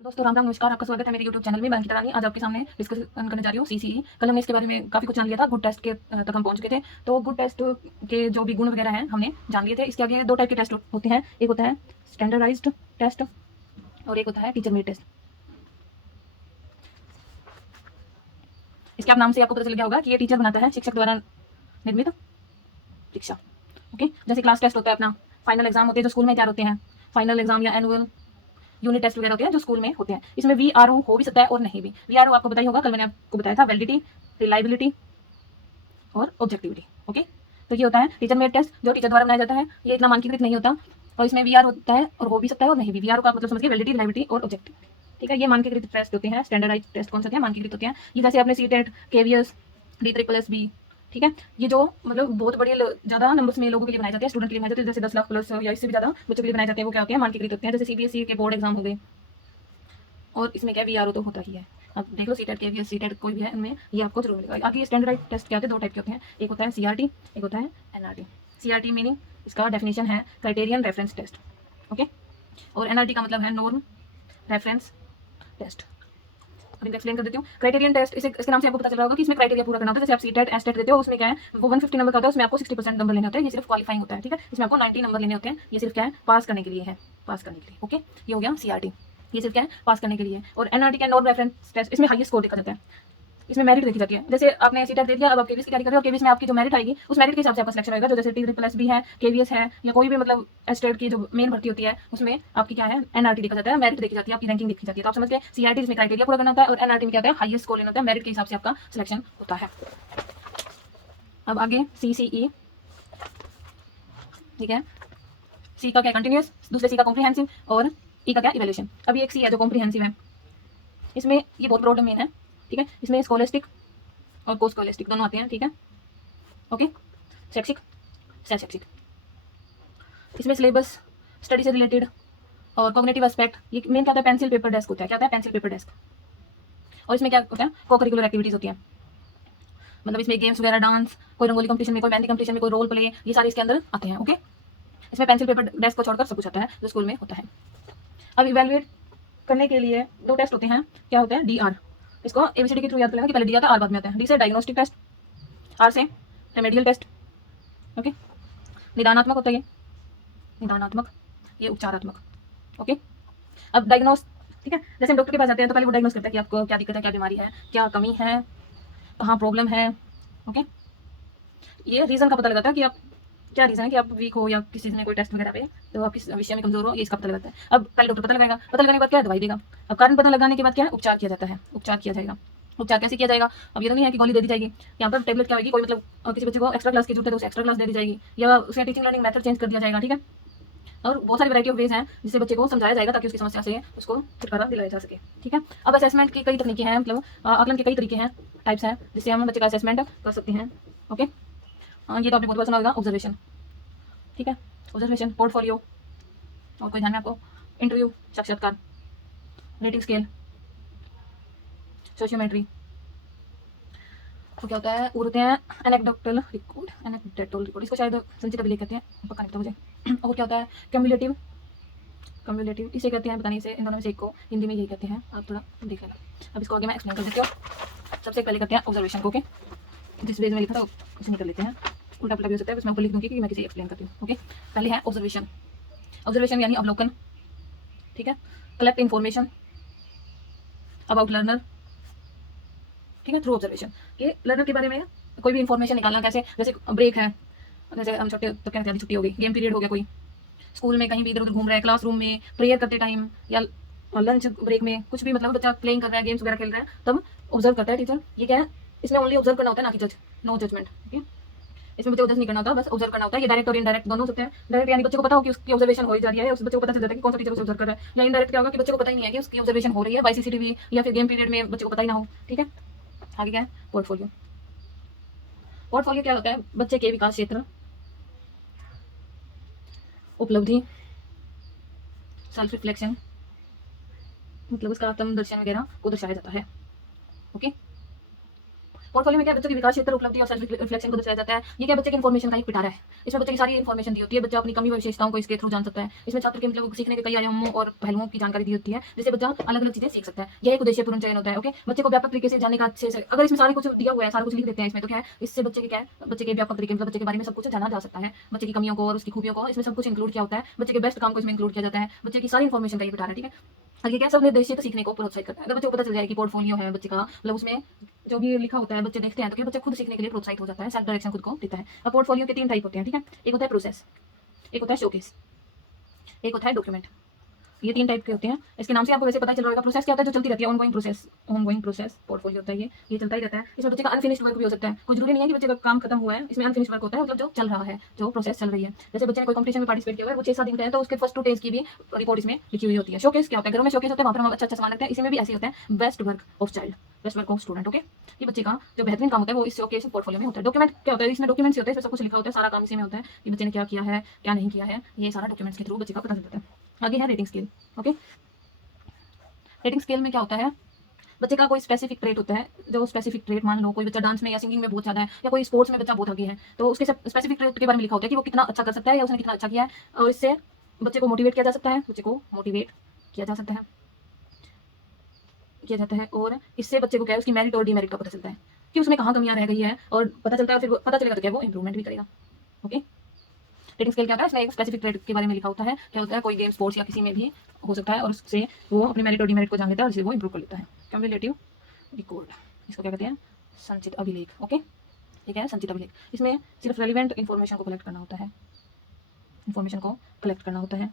दोस्तों राम राम नमस्कार, आपका स्वागत है मेरे यूट्यूब चैनल में। मैं अंकिता रानी आज आपके सामने डिस्कशन करने जा रही हूँ सीसीई। कल हमने इसके बारे में काफ़ी कुछ जान लिया था, गुड टेस्ट के तक हम पहुंच चुके थे। तो गुड टेस्ट के जो भी गुण वगैरह हैं हमने जान लिए थे। इसके आगे दो टाइप के टेस्ट होते हैं, एक होता है स्टैंडर्डाइज्ड टेस्ट और एक होता है टीचर मेड टेस्ट। इसके आप नाम से आपको पता चल गया होगा कि ये टीचर बनाता है, शिक्षक द्वारा निर्मित शिक्षा। ओके, जैसे क्लास टेस्ट होता है अपना, फाइनल एग्जाम होते हैं जो स्कूल में तैयार होते हैं, फाइनल एग्जाम या एनुअल यूनिट टेस्ट वगैरह होते हैं जो स्कूल में होते हैं। इसमें वीआरओ हो भी सकता है और नहीं भी। वीआरओ आपको बताया होगा, कल मैंने आपको बताया था, वैलिडिटी, रिलायबिलिटी और ऑब्जेक्टिविटी। ओके, तो ये होता है टीचर मेड टेस्ट जो टीचर द्वारा बनाया जाता है। ये इतना मानकीकृत नहीं होता और इसमें वीआर होता है और हो भी सकता है और नहीं भी। वीआर का मतलब समझिए वैलिडिटी, रिलायबिलिटी और ऑब्जेक्टिविटी। ठीक है, ये मानकीकृत टेस्ट होते हैं। स्टैंडर्डाइज टेस्ट कौन सा होते हैं? मानकीकृत होते हैं। ये जैसे आपने सीटेट, केवीएस, D++B, ठीक है, ये जो मतलब बहुत बड़ी ज़्यादा नंबर्स में लोगों के लिए बनाए जाते हैं, स्टूडेंट के लिए बनाए जाते हैं, जैसे 10 लाख प्लस या इससे भी ज़्यादा बच्चों के लिए बनाए जाते हैं, वो क्या होते हैं? मानकीकृत होते हैं। जैसे सीबीएसई के बोर्ड एग्जाम हो गए, और इसमें क्या वीआरओ तो होता ही है। अब देख लो सीटेट, केवीएस, सीटेट कोई भी है, इनमें ये आपको जरूर मिलेगा। आगे स्टैंडर्डाइज टेस्ट क्या होते हैं? दो टाइप के होते हैं, एक होता है सीआरटी, एक होता है एनआरटी। सीआरटी मीनिंग, इसका डेफिनेशन है क्राइटेरियन रेफरेंस टेस्ट। ओके, और एनआरटी का मतलब है नॉर्म रेफरेंस टेस्ट। अब इनको एक्सप्लेन कर देती हूँ। क्राइटेरियन टेस्ट, इसके नाम से आपको पता चल रहा होगा कि इसमें क्राइटेरिया पूरा करना होता है। जैसे आप सीटेट, एस्टेट देते हो, उसमें क्या है, वो 150 नंबर का होता है, उसमें आपको 60% नंबर लेने होते हैं। ये सिर्फ क्वालिफाइंग होता है, ठीक है। इसमें आपको 90 नंबर लेने होते हैं। ये सिर्फ क्या है? पास करने के लिए है, पास करने के लिए। ओके, ये हो गया सीआरटी, ये सिर्फ क्या है? पास करने के लिए। और एनआरटी क्या? नॉर्म रेफरेंस टेस्ट, इसमें हाईएस्ट स्कोर देखा जाता है, इसमें मेरिट देखी जाती है। जैसे आपने सीटेट दे दिया, अब आप केवीएस की तैयारी कर रहे हो, केवीएस में आपकी जो मेरिट आएगी उस मेरिट के हिसाब से आपका सिलेक्शन होगा। जो जैसे T++B है, केवीएस है, या कोई भी मतलब एस्टेट की जो मेन भर्ती होती है, उसमें आपकी क्या है? एनआरटी देखा जाता है, मेरिट देखी जाती है, आपकी रैंकिंग देखी जाती है। तो आप समझ गए, सीआरटी इसमें क्राइटेरिया पूरा करना होता है और एनआरटी में क्या होता है? हाईएस्ट स्कोर लेना होता है, मेरिट के हिसाब से आपका सिलेक्शन होता है। अब आगे सीसीई, ठीक है। सी का क्या? कंटिन्यूस, दूसरे सी का कॉम्प्रिहेंसिव और ई का क्या? इवैल्यूएशन। अभी एक सी है जो कॉम्प्रिहेंसिव है, इसमें ये बहुत ब्रॉड डोमेन है, ठीक है। इसमें स्कॉलस्टिक और को स्कॉलस्टिक दोनों आते हैं, ठीक है। ओके, शैक्षिक, सह शैक्षिक। इसमें सिलेबस, स्टडी से रिलेटेड और कॉग्निटिव एस्पेक्ट। ये मेन क्या होता है? पेंसिल पेपर डेस्क होता है। क्या होता है? Pencil paper desk. और इसमें क्या होता है? को करिकुलर एक्टिविटीज होती हैं, मतलब इसमें गेम्स वगैरह, डांस, कोई रंगोली कंपटीशन में, कोई मेहंदी कंपटीशन में, कोई रोल प्ले, ये सारे इसके अंदर आते हैं। ओके, इसमें पेंसिल पेपर डेस्क को छोड़कर सब कुछ आता है जो स्कूल में होता है। अब इवेल्युएट करने के लिए दो टेस्ट होते हैं। क्या होते हैं? डीआर, इसको एबीसीडी के थ्रू याद करेंगे कि पहले डी आता है, आर बाद में आता है। डी से डायग्नोस्टिक टेस्ट, आर से रेमेडियल टेस्ट। ओके, निदानात्मक होता है ये, निदानात्मक, ये उपचारात्मक। ओके, अब डायग्नोस, ठीक है। जैसे हम डॉक्टर के पास जाते हैं तो पहले वो डायग्नोस करता है कि आपको क्या दिक्कत है, क्या बीमारी है, क्या कमी है, कहाँ प्रॉब्लम है। ओके, ये रीज़न का पता लगाता है कि आप क्या रीज़न है कि आप वीक हो या किसी चीज़ में कोई टेस्ट वगैरह पे, तो आप किस विषय में कमजोर हो, ये इसका पता लगाता है। अब पहले डॉक्टर पता लगाएगा, पता लगाने के बाद क्या है? दवाई देगा। अब कारण पता लगाने के बाद क्या है? उपचार किया जाता है, उपचार किया जाएगा। उपचार कैसे किया जाएगा? अब ये तो नहीं है कि गोली दे दी जाएगी, यहाँ पर टेबलेट क्या होगी, कोई मतलब किसी बच्चे को एक्स्ट्रा क्लास की जरूरत है तो उसे एक्स्ट्रा क्लास दे दी जाएगी, या उसे टीचिंग लर्निंग मेथड चेंज कर दिया जाएगा, ठीक है। और बहुत सारी वैरायटी ऑफ वेज हैं जिससे बच्चे को समझाया जाएगा ताकि उसकी समस्या से उसको छुटकारा दिलाया जा सके, ठीक है। अब असेसमेंट की कई तकनीकें हैं, मतलब आकलन के कई तरीके हैं, टाइप्स हैं, जिससे हम बच्चे का असेसमेंट कर सकते हैं। ओके, ये तो आपने बहुत बार सुना होगा, ऑब्जर्वेशन, ठीक है। ऑब्जर्वेशन, पोर्टफोलियो, और कोई ध्यान में आपको? इंटरव्यू, साक्षात्कार, रेटिंग स्केल, सोशियोमेट्री। तो क्या होता है? वो होते हैं एनेक्डोटल रिकॉर्ड, एनेक्डोटल रिकॉर्ड, इसको शायद संचित अभिलेख कहते हैं, पक्का नहीं पता मुझे। और क्या होता है? क्यूमुलेटिव, कम्युलेटिव इसे कहते हैं, पता नहीं इसे, इन दोनों में से एक को हिंदी में यही कहते हैं, आप थोड़ा देख लेना। अब इसको आगे मैं एक्सप्लेन कर देती हूँ। सबसे पहले करते हैं ऑब्जर्वेशन को। ओके, जिस पेज में लिखा था उसे निकल लेते हैं, उल्टा पुल्टा भी हो सकता है, बस मैं ऊपर लिख दूँगी कि मैं किसी एक्सप्लेन करती हूँ। ओके, पहले है ऑब्जर्वेशन। ऑब्जर्वेशन यानी अवलोकन, ठीक है। कलेक्ट इन्फॉर्मेशन अबाउट लर्नर, ठीक है, थ्रू ऑब्जर्वेशन। ये लर्नर के बारे में कोई भी इन्फॉर्मेशन निकालना, कैसे? जैसे ब्रेक है, जैसे हम छोटे तो क्या छुट्टी हो गई, गेम पीरियड हो गया, कोई स्कूल में कहीं भी इधर उधर घूम रहा है, क्लासरूम में प्रेयर करते टाइम, या लंच ब्रेक में, कुछ भी मतलब बच्चा प्लेइंग कर रहा है, गेम्स वगैरह खेल रहा है, तब ऑब्जर्व करता है टीचर। ये क्या है? इसमें ओनली ऑब्जर्व करना होता है, ना कि जज, नो जजमेंट। ओके, इसमें बच्चे को जज नहीं करना होता, बस ऑब्जर्व करना होता है। ये डायरेक्ट और इनडायरेक्ट दोनों होते हैं। डायरेक्ट यानी बच्चे को पता हो कि उसकी ऑब्जर्वेशन हो जा रही है, उस बच्चे को पता चल जाता है कि कौन सा टीचर उसे ऑब्जर्व कर रहा है। या इनडायरेक्ट क्या होगा कि बच्चे को पता ही नहीं है कि उसकी ऑब्जर्वेशन हो रही है बाय सीसीटीवी या फिर गेम पीरियड में, बच्चे को पता ही ना हो, ठीक है। आगे क्या है? पोर्टफोलियो। पोर्टफोलियो क्या होता है? बच्चे के विकास क्षेत्र, उपलब्धि, सेल्फ रिफ्लेक्शन, मतलब उसका आत्म दर्शन वगैरह को दर्शाया जाता है। ओके, पोर्टफोलियो में क्या बच्चों की विकास क्षेत्र, उपलब्धि और सेल्फ रिफ्लेक्शन को दर्शाया जाता है। ये क्या बच्चे के इन्फॉर्मेशन का एक पिटारा है। इसमें बच्चे की सारी इन्फॉर्मेशन दी होती है, बच्चा अपनी कमी व विशेषताओं को इसके थ्रू जान सकता है। इसमें छात्र के मतलब सीखने के कई आयामों और पहलुओं की जानकारी दी होती है, जिससे बच्चा अलग अलग चीजें सीख सकता है। यह एक उद्देश्यपूर्ण चयन होता है। ओके, बच्चे को व्यापक तरीके से जानने का अच्छे से, अगर इसमें सारा कुछ दिया हुआ है, सारा कुछ लिख देते हैं इसमें, तो क्या है, इससे बच्चे के क्या है, बच्चे के व्यापक तरीके मतलब बच्चे के बारे में सब कुछ जाना जा सकता है। बच्चे की कमियों को और उसकी खूबियों को इसमें सब कुछ इंक्लूड किया होता है। बच्चे के बेस्ट काम को इसमें इंक्लूड किया जाता है। बच्चे की सारी इन्फॉर्मेशन का ये पिटारा है। ठीक है, आगे क्या सब निर्देशित सीखने को प्रोत्साहित करता है। अगर बच्चे को पता चल जाए कि पोर्टफोलियो है बच्चे का, मतलब उसमें जो भी लिखा होता है बच्चे देखते हैं, तो क्या बच्चे खुद सीखने के लिए प्रोत्साहित हो जाता है, सेल्फ डायरेक्शन खुद को देता है। अब पोर्टफोलियो के 3 टाइप होते हैं। ठीक है, एक होता है प्रोसेस, एक होता है शोकेस, एक होता है डॉक्यूमेंट। ये 3 टाइप के होते हैं। इसके नाम से आपको वैसे पता चल रहा होगा। प्रोसेस क्या होता है, जो चलती रहती है, ऑनगोइंग प्रोसेस पोर्टफोलियो होता है ये चलता ही रहता है। इसमें बच्चे का अनफिनिश्ड वर्क भी हो सकता है। कोई जरूरी नहीं है कि बच्चे का काम खत्म हुआ है, इसमें अनफिनिश्ड वर्क होता है, मतलब जो चल रहा है, जो प्रोसेस चल रही है। जैसे बच्चे ने कोई कंपटीशन में पार्टिसिपेट किया हुआ है, वो 6-7 दिन का है, तो उसके फर्स्ट 2 डेज की भी रिपोर्ट इसमें लिखी हुई होती है। शोकेस क्या होता है, घरों में शोकेस होता है, वहाँ पर हम अच्छा सामान रखते हैं। इसमें भी ऐसे होता है, best work of child, best work of student. Okay, ये बच्चे का जो बेहतरीन काम होता है वो इस शोकेस पोर्टफोलियो में होता है। डॉक्यूमेंट क्या होता है, इसमें डॉक्यूमेंट्स होते हैं, इसमें सब कुछ लिखा होता है, सारा काम इसी में होता है कि बच्चे ने क्या किया है, क्या नहीं किया है, ये सारा डॉक्यूमेंट्स के थ्रू बच्चे का पता चल जाता है। आगे है rating scale. Okay, rating scale में क्या होता है, बच्चे का कोई स्पेसिफिक ट्रेट होता है। जो स्पेसिफिक ट्रेट, मान लो कोई बच्चा डांस में या सिंगिंग में बहुत ज़्यादा है, या कोई स्पोर्ट्स में बच्चा बहुत आगे है, तो उसके स्पेसिफिक ट्रेट के बारे में लिखा होता है कि वो कितना अच्छा कर सकता है या उसने कितना अच्छा किया है, और इससे बच्चे को मोटिवेट किया जा सकता है, बच्चे को मोटिवेट किया जा सकता है, किया जाता है। और इससे बच्चे को क्या है, उसकी मेरिट और डीमेरिट का पता चलता है कि उसमें कहाँ कमियां रह गई है, और पता चलता है, फिर पता चलेगा तो क्या वो इंप्रूवमेंट भी करेगा। ओके, रेटिंग स्केल क्या होता है, इसमें एक स्पेसिफिक ट्रेड के बारे में लिखा होता है। क्या होता है, कोई गेम, स्पोर्ट्स या किसी में भी हो सकता है, और उससे वो अपनी मेरिट और डीमेरिट को जान लेता है और इससे वो इंप्रूव कर लेता है। क्यूमुलेटिव रिकॉर्ड, इसको क्या कहते हैं, संचित अभिलेख। ओके, ठीक है, संचित अभिलेख। इसमें सिर्फ रेलिवेंट इन्फॉर्मेशन को कलेक्ट करना होता है, इन्फॉर्मेशन को कलेक्ट करना होता है।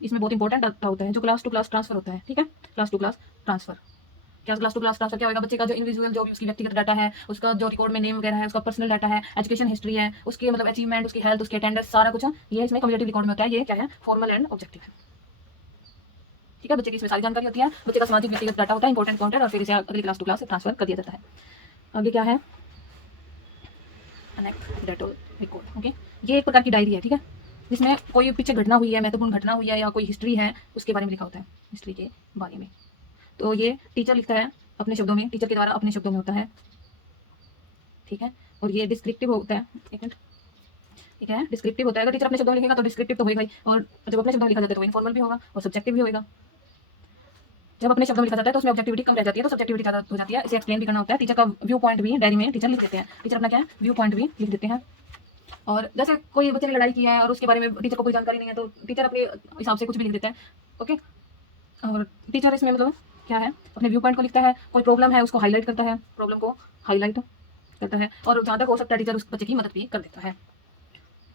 इसमें बहुत इंपॉर्टेंट डाटा होता है जो क्लास टू क्लास ट्रांसफर होता है। ठीक है, क्लास टू क्लास ट्रांसफर, क्या क्लास टू क्लास ट्रांसफर क्या होगा, बच्चे का जो इंडिविजुअल जो भी उसकी व्यक्तिगत डाटा है, उसका जो रिकॉर्ड में नेम वगैरह है, उसका पर्सनल डाटा है, एजुकेशन हिस्ट्री है, उसके मतलब अचीवमेंट, उसकी हेल्थ, उसकी अटेंडेंस, सारा कुछ ये इसमें कम्युलेटिव रिकॉर्ड में होता है। ये क्या है, फॉर्मल एंड ऑब्जेक्टिव है। ठीक है, बच्चे की इसमें सारी जानकारी होती है, बच्चे का सामाजिक व्यक्तिगत डाटा होता है, इंपॉर्टेंट कंटेंट, और फिर इसे अगली क्लास टू क्लास से ट्रांसफर कर दिया जाता है। आगे क्या है, एनेक्डोटल रिकॉर्ड। ओके, ये एक प्रकार की डायरी है। ठीक है, जिसमें कोई पीछे घटना हुई है, महत्वपूर्ण घटना हुई है, या कोई हिस्ट्री है, उसके बारे में लिखा होता है, हिस्ट्री के बारे में। तो ये टीचर लिखता है अपने शब्दों में, टीचर के द्वारा अपने शब्दों में होता है। ठीक है, और ये डिस्क्रिप्टिव होता है। एक मिनट, ठीक है, डिस्क्रिप्टिव होता है। अगर टीचर अपने शब्दों में लिखेगा तो डिस्क्रिप्टिव तो होगा ही, और जब अपने शब्दों में लिखा जाता है तो इनफॉर्मल भी होगा और सब्जेक्टिव भी होगा। जब अपने शब्दों में लिखा जाता है तो उसमें ऑब्जेक्टिविटी कम रह जाती है, तो सब्जेक्टिविटी ज़्यादा हो जाती है। इसे एक्सप्लेन भी करना होता है। टीचर का व्यू पॉइंट भी डायरी में टीचर लिख देते हैं, टीचर अपना क्या है, व्यू पॉइंट भी लिख देते हैं। और जैसे कोई बच्चे ने लड़ाई की है और उसके बारे में टीचर को कोई जानकारी नहीं है, तो टीचर अपने हिसाब से कुछ भी लिख देता है। ओके, और टीचर इसमें मतलब क्या है, अपने व्यू पॉइंट को लिखता है, कोई प्रॉब्लम है उसको हाईलाइट करता है, प्रॉब्लम को हाईलाइट करता है, और जहाँ तक हो सकता है टीचर उस बच्चे की मदद भी कर देता है।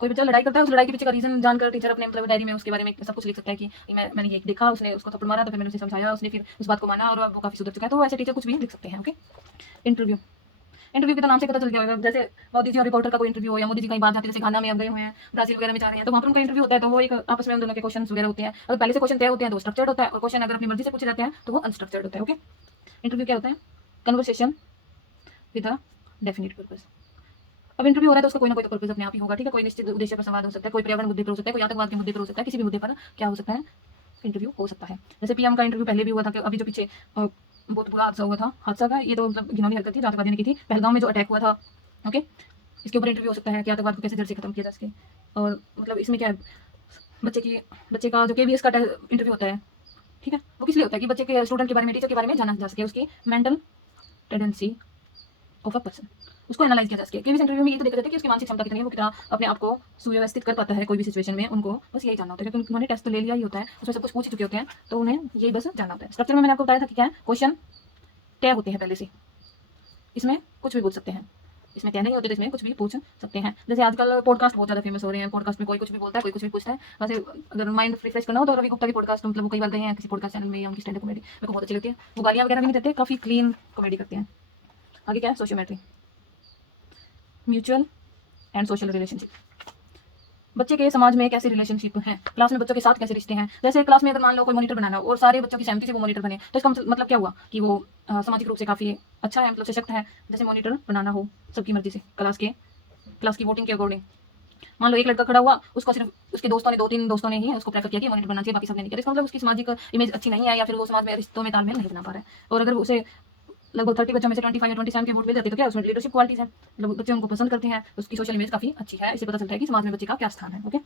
कोई बच्चा लड़ाई करता है, उस लड़ाई के पीछे का रीजन जानकर टीचर अपने मतलब डायरी में उसके बारे में सब कुछ लिख सकता है कि मैंने ये देखा, उसने उसको थप्पड़ मारा, तो फिर मैंने उसे समझाया, उसने फिर उस बात को माना और वो काफ़ी सुधर चुका है। तो ऐसे टीचर कुछ भी लिख सकते हैं। ओके, इंटरव्यू, इंटरव्यू के तो नाम से पता चल गया होगा। जैसे मोदी जी और रिपोर्टर का कोई इंटरव्यू हो, या मोदी जी कहीं बात जाती है, जैसे घाना में अब गए हुए हैं, ब्राजील वगैरह में जा रहे हैं, तो वहाँ पर उनका इंटरव्यू होता है, तो वो एक आपस में उन दोनों के क्वेश्चन वगैरह होते हैं। अगर पहले से क्वेश्चन तय होते हैं तो स्ट्रक्चर्ड होता है, और क्वेश्चन अगर अपनी मर्जी से पूछे जाते हैं तो वो अनस्ट्रक्चर्ड होता है। ओके, इंटरव्यू क्या होता है, conversation with a definite purpose. अब इंटरव्यू हो रहा है तो उसका कोई ना कोई तो पर्पस अपने आप ही होगा। ठीक है, कोई निश्चित उद्देश्य पर संवाद हो सकता है, कोई पर्यावरण मुद्दे पर हो सकता है, कोई आतंकवाद के मुद्दे पर हो सकता है, किसी भी मुद्दे पर क्या हो सकता है, इंटरव्यू हो सकता है। जैसे पीएम का इंटरव्यू पहले भी हुआ था, कि अभी जो पीछे बहुत बुरा हादसा हुआ था, हादसा का ये तो मतलब घिनौनी हरकत थी, जो आतंकवादियों ने की थी, पहलगाम में जो अटैक हुआ था। ओके, इसके ऊपर इंटरव्यू हो सकता है कि आतंकवाद को कैसे जड़ से खत्म किया जा सके। और मतलब इसमें क्या है, बच्चे का जो केवीएस का इंटरव्यू होता है, ठीक है, वो किस लिए होता है कि बच्चे के, स्टूडेंट के बारे में, टीचर के बारे में जाना जा सके, उसकी mental tendency of a person, उसको एनालाइज किया जा सके। केवीएस इंटरव्यू में ये तो देखा जाता है कि उसकी मानसिक क्षमता कितनी है, वो कितना अपने आप को सुव्यवस्थित कर पाता है कोई भी सिचुएशन में। उनको बस यही जानना होता है, क्योंकि उन्होंने टेस्ट तो ले लिया ही होता है, उसमें सब कुछ पूछ चुके होते हैं, तो उन्हें यही बस जानना होता है। स्ट्रक्चर में मैंने आपको बताया था कि क्या है, क्वेश्चन तय होते हैं पहले से, इसमें कुछ भी पूछ सकते हैं, इसमें तय नहीं होते तो इसमें कुछ भी पूछ सकते हैं। जैसे आजकल पॉडकास्ट बहुत ज़्यादा फेमस हो रहे हैं, पॉडकास्ट में कोई कुछ भी बोलता है, कोई कुछ भी पूछता है। वैसे अगर माइंड रिफ्रेश करना हो तो रवि गुप्ता की पॉडकास्ट, मतलब वो कई बार गए हैं किसी पॉडकास्ट चैनल में, या उनकी स्टैंड अप कॉमेडी मेरे को बहुत अच्छी लगती है। वो गालियाँ वगैरह भी नहीं देते, काफ़ी क्लीन कॉमेडी करते हैं। आगे क्या है, sociometry, mutual and social relationship, बच्चे के समाज में कैसे रिलेशनशिप है, क्लास में बच्चों के साथ कैसे रिश्ते हैं। जैसे क्लास में अगर मान लो कोई मॉनिटर बनाना हो और सारे बच्चों की सहमति से वो मॉनिटर बने, तो इसका मतलब क्या हुआ कि वो सामाजिक रूप से काफ़ी अच्छा है, मतलब सशक्त है। जैसे मॉनिटर बनाना हो सबकी मर्जी से, क्लास की वोटिंग के अकॉर्डिंग। मान लो एक लड़का खड़ा हुआ, उसको सिर्फ उसके दोस्तों ने, 2-3 दोस्तों ने ही उसको प्रेफर किया कि मॉनिटर बनना चाहिए, बाकी सबने नहीं किया। इसका मतलब उसकी सामाजिक इमेज अच्छी नहीं है, या फिर वो समाज में रिश्तों में तालमेल नहीं बना पा रहा है। और अगर उसे लगभग 30 बच्चों में से 25 या 27 के वोट मिल जाते हैं, तो क्या उसमें लीडरशिप क्वालिटीज है, मतलब बच्चे उनको पसंद करते हैं, उसकी सोशल इमेज काफ़ी अच्छी है, इससे पता चलता है कि समाज में बच्चे का क्या स्थान है। ओके,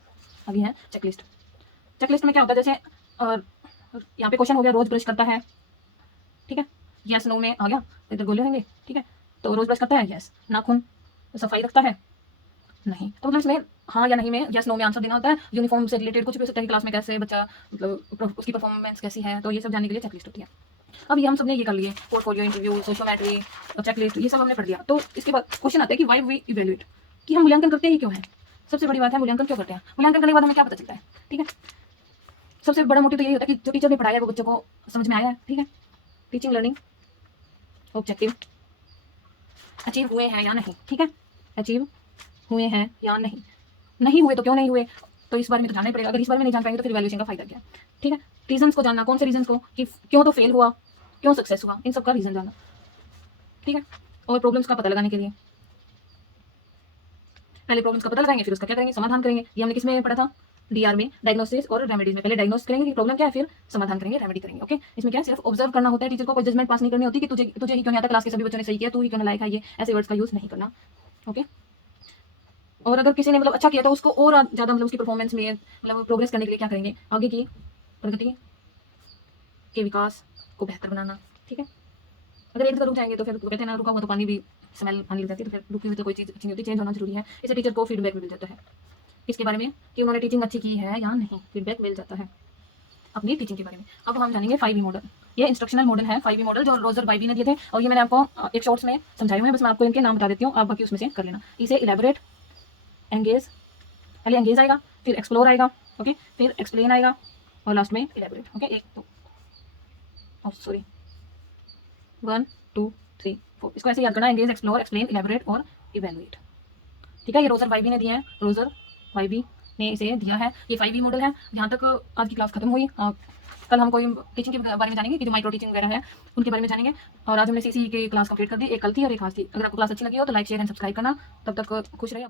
अभी है चेकलिस्ट। चेकलिस्ट में क्या होता है, जैसे यहाँ पे क्वेश्चन हो गया, रोज ब्रश करता है, ठीक है, यस नो में आ गया, इधर गोले होंगे, ठीक है, तो रोज ब्रश करता है, यस। नाखून सफाई रखता है, नहीं, तो मतलब इसमें हाँ या नहीं में यस नो में आंसर देना होता है। यूनिफॉर्म से रिलेटेड कुछ भी हो सकता है, क्लास में कैसे बच्चा मतलब उसकी परफॉर्मेंस कैसी है, तो ये सब जानने के लिए चेकलिस्ट होती है। अब ये हम सबने ये कर लिए, पोर्टफोलियो, इंटरव्यू, सोशियोमेट्री, चेकलिस्ट, ये सब हमने पढ़ लिया। तो इसके बाद क्वेश्चन आता है कि वाई वी इवेल्युएट, कि हम मूल्यांकन करते ही क्यों है। सबसे बड़ी बात है मूल्यांकन क्यों करते हैं। मूल्यांकन करने के बाद हमें क्या पता चलता है, ठीक है। सबसे बड़ा मोटिव तो यही होता है कि जो टीचर ने पढ़ाया है वो बच्चों को समझ में आया है, ठीक है। टीचिंग लर्निंग ऑब्जेक्टिव अचीव हुए हैं या नहीं, ठीक है, अचीव हुए हैं या नहीं, नहीं हुए तो क्यों नहीं हुए, तो इस बारे में तो जानना ही पड़ेगा। अगर इस बारे में नहीं जान पाएंगे तो फिर वैल्यूएशन का फायदा क्या, ठीक है। रीजंस को जानना, कौन से रीजंस को, कि क्यों तो फेल हुआ, क्यों सक्सेस हुआ, इन सब का रीजन जानना, ठीक है। और प्रॉब्लम्स का पता लगाने के लिए पहले प्रॉब्लम्स का पता लगाएंगे, फिर उसका क्या करेंगे, समाधान करेंगे। ये हमने किसमें पढ़ा था, डीआर में, डायग्नोसिस और रेमेडीज में। पहले डायग्नोस करेंगे कि प्रॉब्लम क्या है, फिर समाधान करेंगे, रेमेडी करेंगे। ओके, इसमें क्या सिर्फ ऑब्जर्व करना होता है, टीचर को कोई जजमेंट पास नहीं करनी होती कि तुझे ही क्यों नहीं आता, क्लास के सभी बच्चों ने सही किया, तू ही क्यों लायक है, ये ऐसे वर्ड्स का यूज नहीं करना। ओके, और अगर किसी ने मतलब अच्छा किया तो उसको और ज़्यादा मतलब उसकी परफॉर्मेंस में मतलब प्रोग्रेस करने के लिए क्या करेंगे, आगे की प्रगति के विकास को बेहतर बनाना, ठीक है। अगर एक जगह रुक जाएंगे तो फिर कहते हैं ना, रुका हुआ तो पानी भी स्मेल आने लग जाती है, तो फिर रुकी हुई तो कोई चीज़ अच्छी नहीं होती, चेंज होना जरूरी है। इससे टीचर को फीडबैक मिल जाता है इसके बारे में कि उन्होंने टीचिंग अच्छी की है या नहीं, फीडबैक मिल जाता है अपनी टीचिंग के बारे में। अब हम जानेंगे 5E मॉडल। ये इंस्ट्रक्शनल मॉडल है 5E मॉडल, जो रोजर बाइबी ने दिए थे, और ये मैंने आपको एक शॉर्ट्स में समझाए हुए हैं, बस मैं आपको इनके नाम बता देती हूँ, आप बाकी उसमें से कर लेना। इसे इलेबोरेट, एंगेज, पहले एंगेज आएगा, फिर एक्सप्लोर आएगा, ओके, फिर एक्सप्लेन आएगा, और लास्ट में इलेबोरेट। ओके, एक तो सॉरी 1 2 3 4, इसको ऐसे याद करना, एंगेज, एक्सप्लोर, एक्सप्लेन, इलेबोरेट और इवेलुएट, ठीक है। ये रोजर वाइबी ने दिए हैं, रोजर वाइबी ने इसे दिया है। ये 5E मॉडल है। यहाँ तक आज की क्लास खत्म हुई। कल हम कोई टीचिंग के बारे में जानेंगे कि जो माइक्रो टीचिंग वगैरह है उनके बारे में जानेंगे। और आज हमने सीसी की क्लास कंप्लीट कर दी, एक कल थी और एक आज थी। अगर आपको क्लास अच्छी लगी हो तो लाइक, शेयर एंड सब्सक्राइब करना। तब तक खुश रहिए।